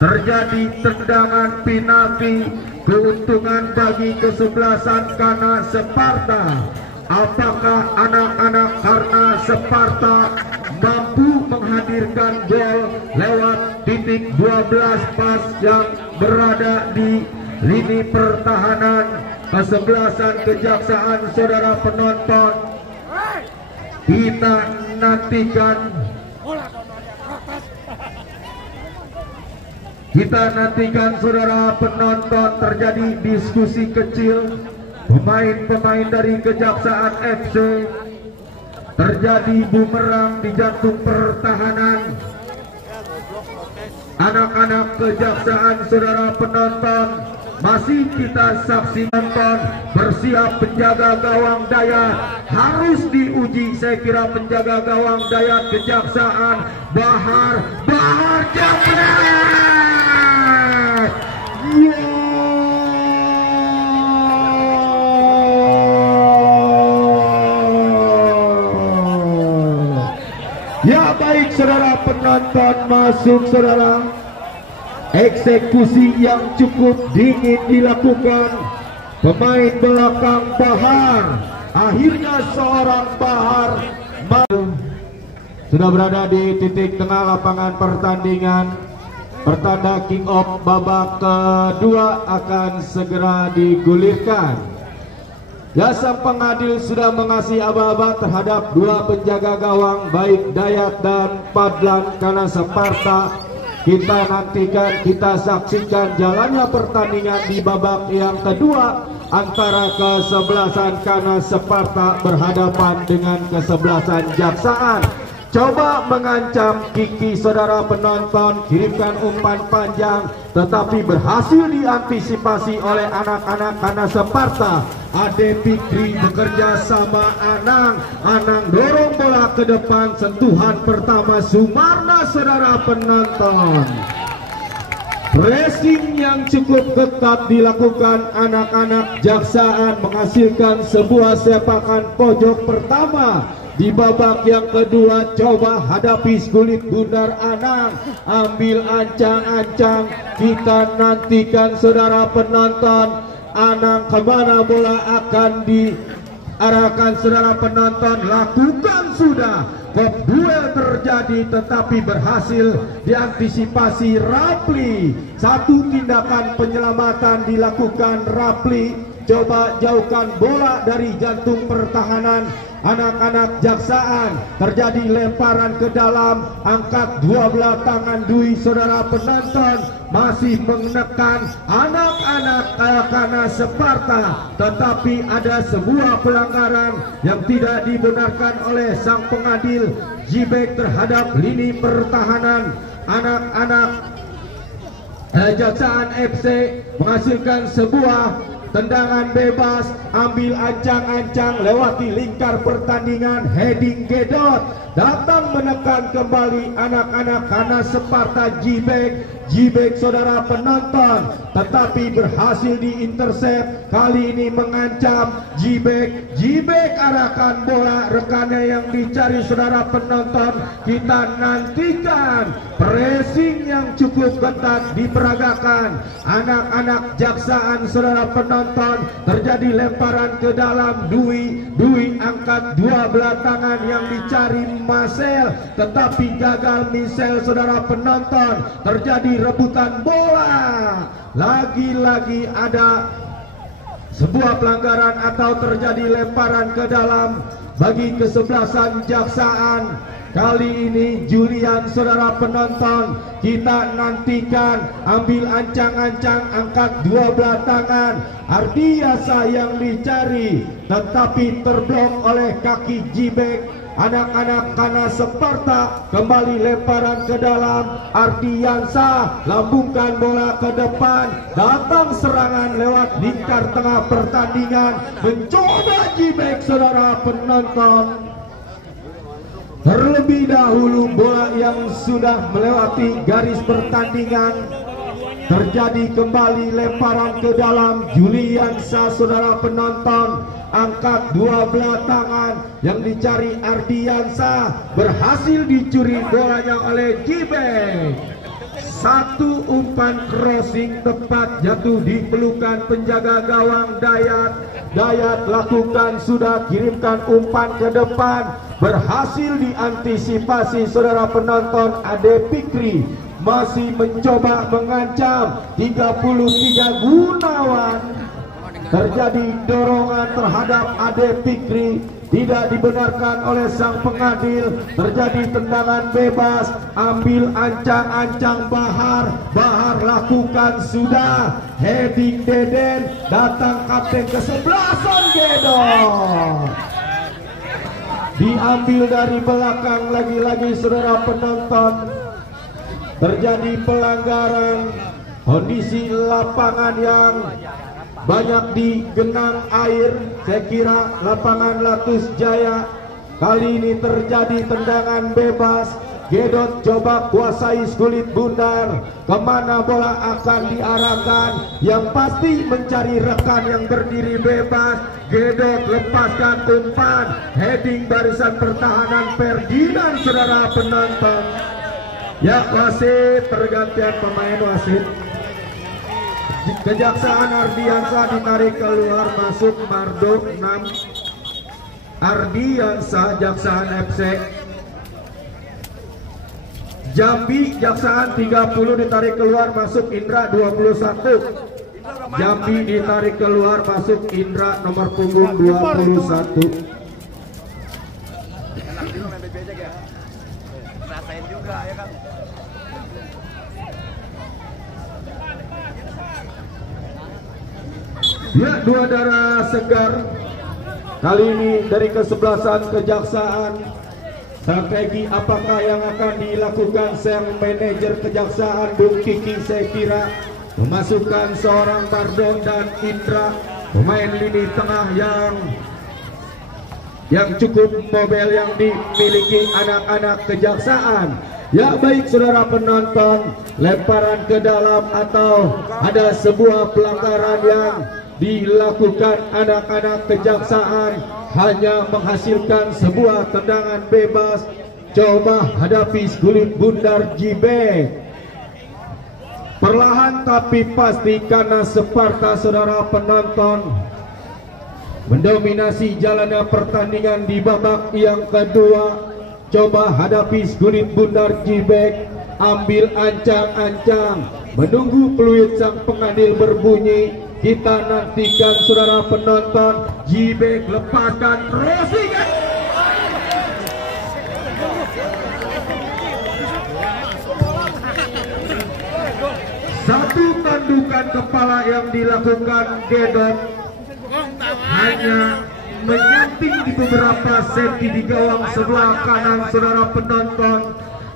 Terjadi tendangan penalti, keuntungan bagi kesebelasan Kana Sparta. Apakah anak-anak Kana Sparta mampu menghadirkan gol lewat titik 12 pas yang berada di lini pertahanan kesebelasan Kejaksaan? Saudara penonton, kita nantikan saudara penonton. Terjadi diskusi kecil pemain-pemain dari Kejaksaan FC. Terjadi bumerang di jantung pertahanan anak-anak Kejaksaan. Saudara penonton, masih kita saksikan, bersiap penjaga gawang Dayat, harus diuji. Saya kira penjaga gawang Dayat Kejaksaan, Bahar jebret. Ya baik saudara penonton, masuk saudara. Eksekusi yang cukup dingin dilakukan pemain belakang Bahar. Akhirnya seorang Bahar sudah berada di titik tengah lapangan pertandingan. Pertanda kick off babak kedua akan segera digulirkan. Jasa pengadil sudah mengasih aba-aba terhadap dua penjaga gawang baik Dayat dan Padlan Kana Sparta. Kita nantikan, kita saksikan jalannya pertandingan di babak yang kedua antara kesebelasan Kana Sparta berhadapan dengan kesebelasan Jaksaan. Coba mengancam Kiki saudara penonton, kirimkan umpan panjang, tetapi berhasil diantisipasi oleh anak-anak Kana Sparta. Ade Fikri bekerja sama Anang dorong bola ke depan, sentuhan pertama Sumarna saudara penonton. Pressing yang cukup ketat dilakukan anak-anak Jaksaan menghasilkan sebuah sepakan pojok pertama. Di babak yang kedua coba hadapi kulit bundar Anang, ambil ancang-ancang. Kita nantikan saudara penonton, Anang kemana bola akan diarahkan saudara penonton. Lakukan sudah, duel terjadi tetapi berhasil diantisipasi Rapli. Satu tindakan penyelamatan dilakukan Rapli, coba jauhkan bola dari jantung pertahanan anak-anak Jaksaan. Terjadi lemparan ke dalam, angkat dua belah tangan Dwi saudara penonton, masih menekan anak-anak Kana Sparta, tetapi ada sebuah pelanggaran yang tidak dibenarkan oleh sang pengadil Jibek terhadap lini pertahanan anak-anak Jaksaan FC, menghasilkan sebuah tendangan bebas, ambil ancang-ancang, lewati lingkar pertandingan, heading gedot, datang menekan kembali anak-anak Kana Sparta Jibek saudara penonton, tetapi berhasil diintercept. Kali ini mengancam Jibek arahkan bola, rekannya yang dicari saudara penonton. Kita nantikan pressing yang cukup ketat diperagakan anak-anak Jaksaan saudara penonton. Terjadi lemparan ke dalam, Dwi angkat dua belah tangan yang dicari Marcel, tetapi gagal Michel saudara penonton. Terjadi rebutan bola, lagi-lagi ada sebuah pelanggaran atau terjadi lemparan ke dalam bagi kesebelasan Jaksaan. Kali ini Julian saudara penonton, kita nantikan, ambil ancang-ancang, angkat dua belah tangan, Ardiasa yang dicari tetapi terblok oleh kaki Jibek. Anak-anak Kana Sparta kembali lemparan ke dalam, Ardiansa lambungkan bola ke depan, datang serangan lewat lingkar tengah pertandingan, mencoba Jibek saudara penonton. Terlebih dahulu bola yang sudah melewati garis pertandingan. Terjadi kembali lemparan ke dalam, Juliansa saudara penonton, angkat dua belah tangan yang dicari Ardiansa, berhasil dicuri bolanya oleh Jibek. Satu umpan crossing tepat jatuh di pelukan penjaga gawang Dayat. Dayat lakukan, sudah kirimkan umpan ke depan, berhasil diantisipasi saudara penonton. Ade Fikri masih mencoba mengancam. 33 Gunawan, terjadi dorongan terhadap Ade Fikri, tidak dibenarkan oleh sang pengadil. Terjadi tendangan bebas, ambil ancang-ancang Bahar. Bahar lakukan, sudah heading Deden, datang kapten kesebelasan Gedot, diambil dari belakang. Lagi-lagi saudara penonton, terjadi pelanggaran. Kondisi lapangan yang banyak digenang air, saya kira lapangan Latus Jaya. Kali ini terjadi tendangan bebas. Gedot coba kuasai kulit bundar. Kemana bola akan diarahkan? Yang pasti mencari rekan yang berdiri bebas. Gedot lepaskan umpan, heading barisan pertahanan Ferdinand saudara penonton. Ya, wasit, pergantian pemain wasit. Kejaksaan Ardiansa ditarik keluar, masuk Marduk 6. Ardiansa Jaksaan FC. Jambi Jaksaan 30 ditarik keluar, masuk Indra 21. Jambi ditarik keluar, masuk Indra nomor punggung 21. Rasain juga ya kan. Ya, dua darah segar. Kali ini dari kesebelasan Kejaksaan. Strategi apakah yang akan dilakukan sang manajer Kejaksaan Bung Kiki? Saya kira memasukkan seorang Bardong dan Indra, pemain lini tengah yang cukup mobil yang dimiliki anak-anak Kejaksaan. Ya, baik saudara penonton, lemparan ke dalam atau ada sebuah pelanggaran yang dilakukan anak-anak Kejaksaan, hanya menghasilkan sebuah tendangan bebas. Coba hadapi kulit bundar Jibek. Perlahan tapi pasti karena Sparta saudara penonton mendominasi jalannya pertandingan di babak yang kedua. Coba hadapi kulit bundar Jibek, ambil ancang-ancang, menunggu peluit sang pengadil berbunyi. Kita nantikan saudara penonton. Jibek lepaskan crossing. Satu tandukan kepala yang dilakukan Gedot, hanya menyamping di beberapa senti di gawang sebelah kanan saudara penonton.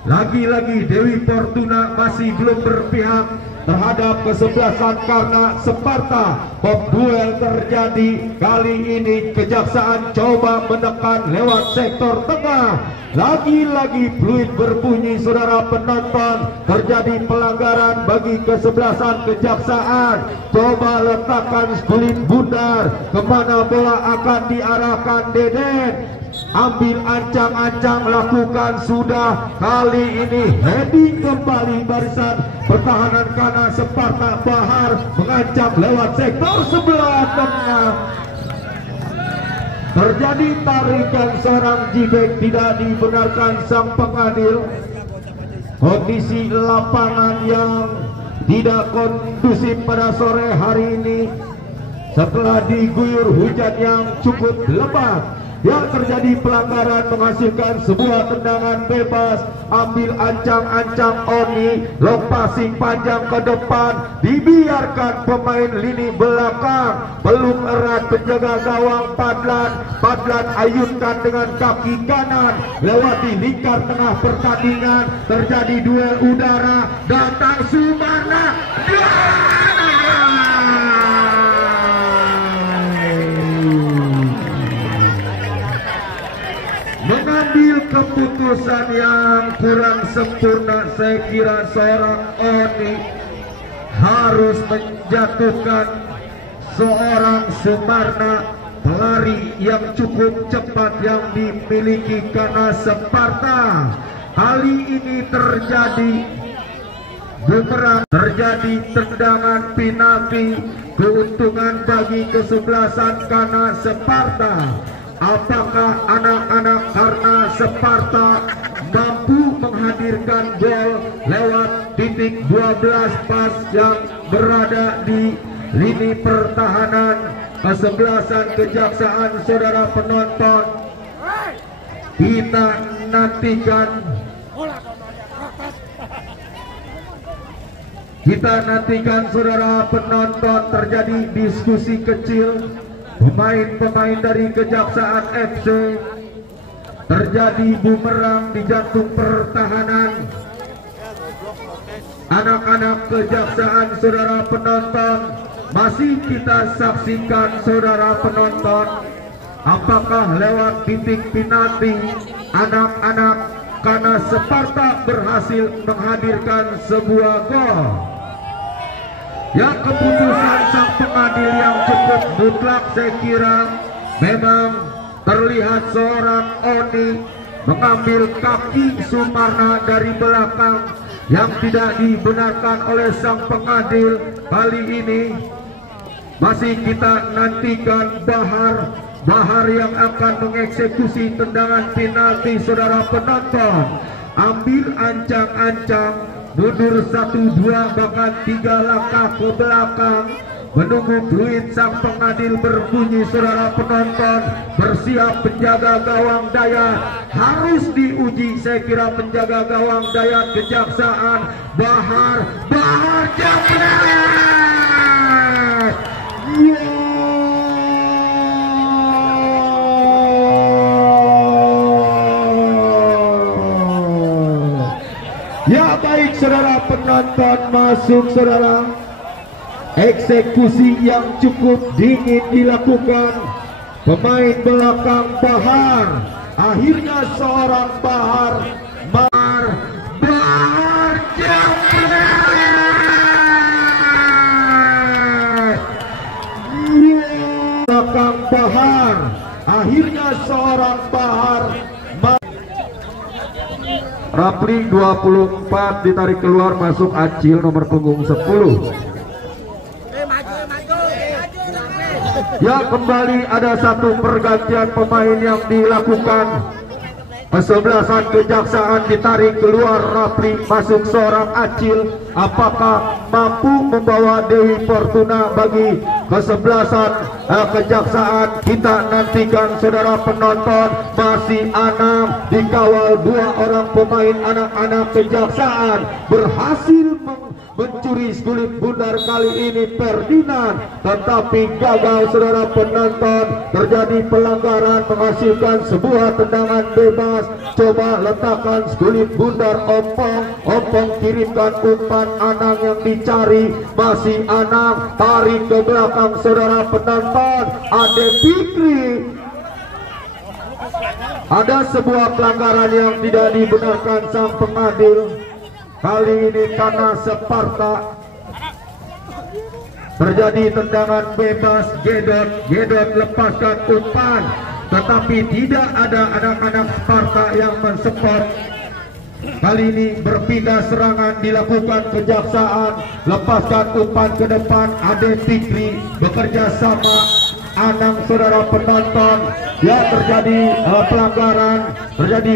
Lagi-lagi Dewi Fortuna masih belum berpihak terhadap kesebelasan karena Sparta. Pop duel terjadi. Kali ini Kejaksaan coba menekan lewat sektor tengah. Lagi-lagi fluid berbunyi saudara penonton. Terjadi pelanggaran bagi kesebelasan Kejaksaan. Coba letakkan kulit bundar. Kemana bola akan diarahkan Deden? Ambil ancang-ancang, lakukan, sudah. Kali ini heading kembali barisan pertahanan kanan Sparta. Bahar mengancam lewat sektor sebelah tengah. Terjadi tarikan seorang Jibek, tidak dibenarkan sang pengadil. Kondisi lapangan yang tidak kondusif pada sore hari ini setelah diguyur hujan yang cukup lebat. Yang terjadi pelanggaran menghasilkan sebuah tendangan bebas. Ambil ancang-ancang Oni, long passing panjang ke depan, dibiarkan pemain lini belakang. Peluk erat penjaga gawang Padlan. Padlan ayunkan dengan kaki kanan, lewati lingkar tengah pertandingan. Terjadi duel udara, datang Sumarna. Mengambil keputusan yang kurang sempurna. Saya kira seorang Oni harus menjatuhkan seorang Sumarna, pelari yang cukup cepat yang dimiliki karena Sparta. Kali ini terjadi bumerang, terjadi tendangan penalti, keuntungan bagi kesebelasan Kana Sparta. Apakah anak-anak Karna Sparta mampu menghadirkan gol lewat titik 12 pas yang berada di lini pertahanan kesebelasan Kejaksaan? Saudara penonton, kita nantikan saudara penonton, terjadi diskusi kecil pemain-pemain dari Kejaksaan FC, terjadi bumerang di jantung pertahanan anak-anak Kejaksaan. Saudara penonton, masih kita saksikan saudara penonton, apakah lewat titik penalti anak-anak Kana Sparta berhasil menghadirkan sebuah gol. Ya, keputusan sang pengadil yang cukup mutlak, saya kira memang terlihat seorang Oni mengambil kaki Sumarna dari belakang yang tidak dibenarkan oleh sang pengadil. Kali ini masih kita nantikan Bahar yang akan mengeksekusi tendangan penalti. Saudara penonton, ambil ancang-ancang, mundur 1-2 bahkan 3 langkah ke belakang, menunggu fluid sang pengadil berbunyi. Saudara penonton, bersiap penjaga gawang daya, harus diuji saya kira penjaga gawang daya Kejaksaan. Bahar jambret, ya baik saudara penonton, masuk saudara. Eksekusi yang cukup dingin dilakukan pemain belakang Bahar. Akhirnya seorang Bahar jambret, belakang Bahar. Akhirnya seorang Bahar. Rapli 24 ditarik keluar, masuk Acil nomor punggung 10. Ya, kembali ada satu pergantian pemain yang dilakukan. Kesebelasan Kejaksaan ditarik keluar Rapli, masuk seorang Acil. Apakah mampu membawa Dewi Fortuna bagi kesebelasan Kejaksaan? Kita nantikan saudara penonton. Masih Anam dikawal 2 orang pemain anak-anak Kejaksaan, berhasil mencuri skulit bundar. Kali ini Ferdinand, tetapi gagal saudara penonton. Terjadi pelanggaran, menghasilkan sebuah tendangan bebas. Coba letakkan skulit bundar Ompong kirimkan umpan. Anang yang dicari, masih Anang, tarik ke belakang saudara penonton. Ade Fikri, ada sebuah pelanggaran yang tidak dibenarkan sang pengadil. Kali ini Kana Sparta, terjadi tendangan bebas. Gedot lepaskan umpan, tetapi tidak ada anak-anak Sparta yang mensupport. Kali ini berpindah serangan dilakukan Kejaksaan, lepaskan umpan ke depan. Ade Fikri bekerja sama Anang saudara penonton. Ya, terjadi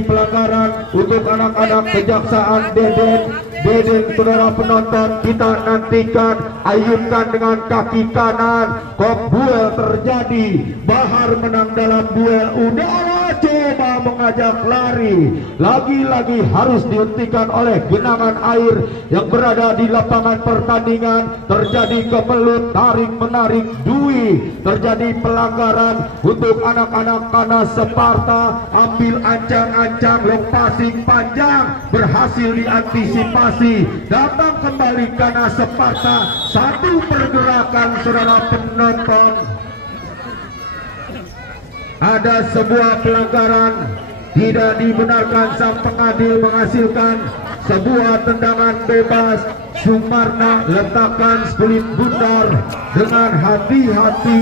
pelanggaran untuk anak-anak Kejaksaan. Deden saudara penonton, kita nantikan. Ayunkan dengan kaki kanan, kok duel terjadi. Bahar menang dalam duel udara, coba mengajak lari. Lagi-lagi harus dihentikan oleh genangan air yang berada di lapangan pertandingan. Terjadi kemelut, tarik menarik Dwi. Terjadi pelanggaran untuk anak-anak Kana Sparta. Ambil ancang-ancang, passing panjang, berhasil diantisipasi. Datang kembali Kana Sparta. Satu pergerakan saudara penonton. Ada sebuah pelanggaran, tidak dibenarkan. Sang pengadil menghasilkan sebuah tendangan bebas. Sumarna letakkan skulit bundar dengan hati-hati.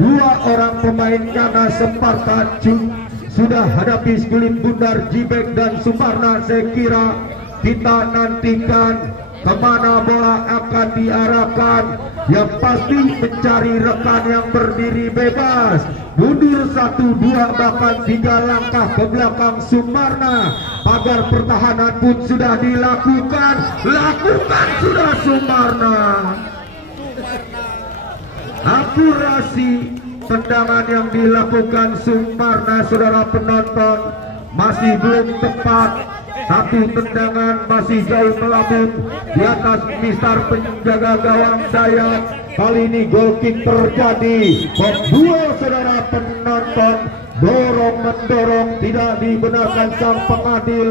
2 orang pemain Kana Sparta sudah hadapi skulit bundar. Jibek dan Sumarna, saya kira kita nantikan kemana bola akan diarahkan. Yang pasti mencari rekan yang berdiri bebas. Mundur 1, 2 bahkan 3 langkah ke belakang Sumarna. Pagar pertahanan pun sudah dilakukan. Lakukan sudah Sumarna. Akurasi tendangan yang dilakukan Sumarna, saudara penonton, masih belum tepat. Satu tendangan masih jauh melambung di atas Mister penjaga gawang Dayak. Kali ini goal kick terjadi. Membuat saudara penonton dorong mendorong tidak dibenarkan sang pengadil.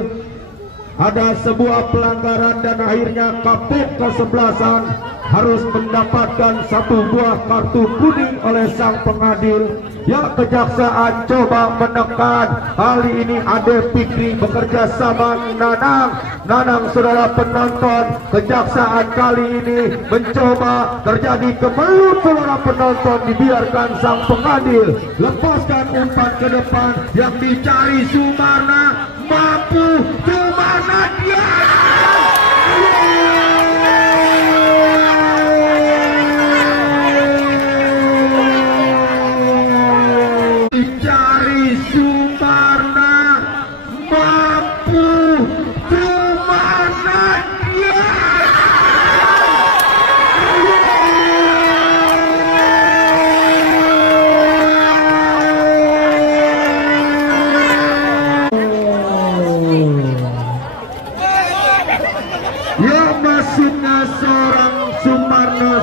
Ada sebuah pelanggaran dan akhirnya kapten kesebelasan harus mendapatkan 1 buah kartu kuning oleh sang pengadil. Ya, kejaksaan coba menekan. Kali ini Ade Fikri bekerja sama Nanang saudara penonton. Kejaksaan kali ini mencoba terjadi kemelut saudara penonton, dibiarkan sang pengadil. Lepaskan umpan ke depan yang dicari Sumarna. Mampu Sumarna dia.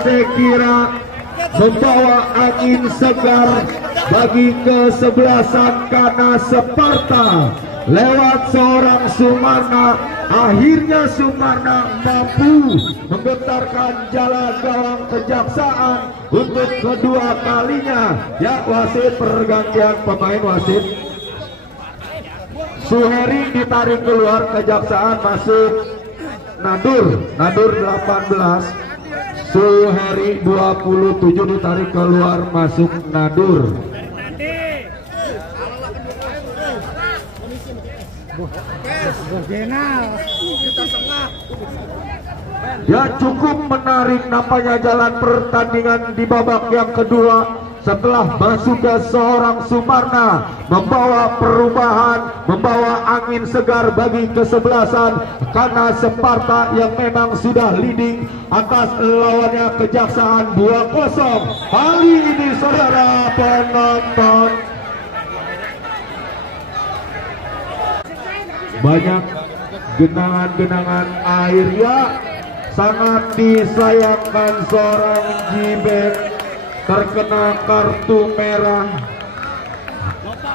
Saya kira membawa angin segar bagi kesebelasan Kana Sparta. Lewat seorang Sumarna, akhirnya Sumarna mampu menggetarkan jala gawang kejaksaan untuk kedua kalinya. Ya, wasit pergantian pemain wasit. Suheri ditarik keluar, kejaksaan masuk Nadur 18. Suheri 27 ditarik keluar, masuk Nadur. Ya, cukup menarik nampaknya jalan pertandingan di babak yang kedua. Setelah masuk ke seorang Sumarna, membawa perubahan, membawa angin segar bagi kesebelasan Kana Sparta yang memang sudah leading atas lawannya kejaksaan 2-0. Kali ini saudara penonton, banyak genangan-genangan air. Ya, sangat disayangkan seorang Jiber terkena kartu merah.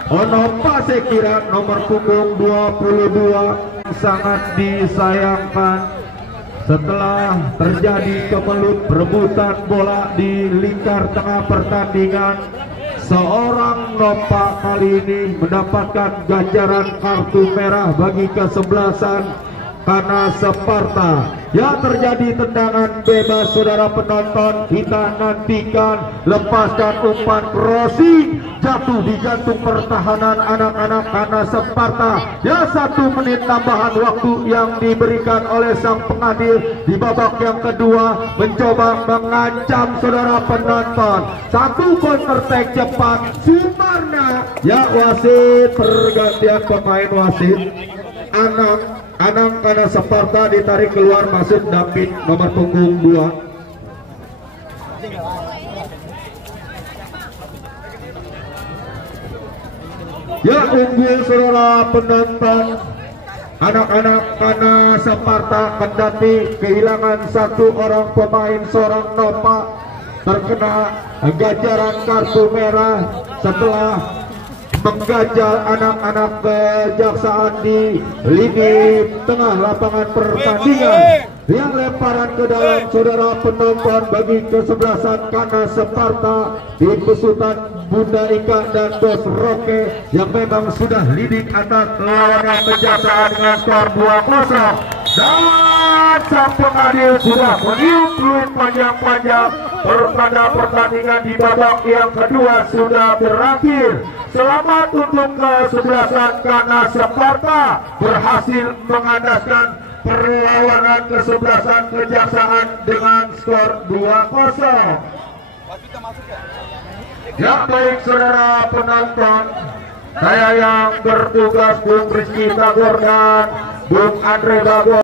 Onopa saya kira nomor punggung 22. Sangat disayangkan setelah terjadi kemelut perebutan bola di lingkar tengah pertandingan. Seorang Nopa kali ini mendapatkan ganjaran kartu merah bagi kesebelasan Kana Sparta. Ya, terjadi tendangan bebas saudara penonton. Kita nantikan. Lepaskan umpan crossing, jatuh di jantung pertahanan anak-anak Kana Sparta. Ya, 1 menit tambahan waktu yang diberikan oleh sang pengadil di babak yang kedua, mencoba mengancam saudara penonton. 1 counter attack cepat Sumarna. Ya, wasit pergantian pemain wasit. Anang Kana Sparta ditarik keluar, masuk David nomor punggung 2. Ya, unggul saudara penonton anak-anak Kana Sparta, kendati kehilangan 1 orang pemain. Seorang Nopa terkena ganjaran kartu merah setelah menggajal anak-anak kejaksaan di lini tengah lapangan pertandingan. Yang lemparan ke dalam saudara penonton bagi kesebelasan Kana Sparta di besutan Bunda Ika dan Bos Roke yang memang sudah leading atas lawannya kejaksaan dengan skor 2-0. Dan sang pengadil sudah meniup fluid panjang-panjang. Pertanda pertandingan di babak yang kedua sudah berakhir. Selamat untuk kesebelasan Kana Sparta, berhasil mengandaskan perlawanan kesebelasan Kejaksaan dengan skor 2-0. Yang baik saudara penonton, saya yang bertugas Bung Rizky Tagor dan Bung Andre Bagor.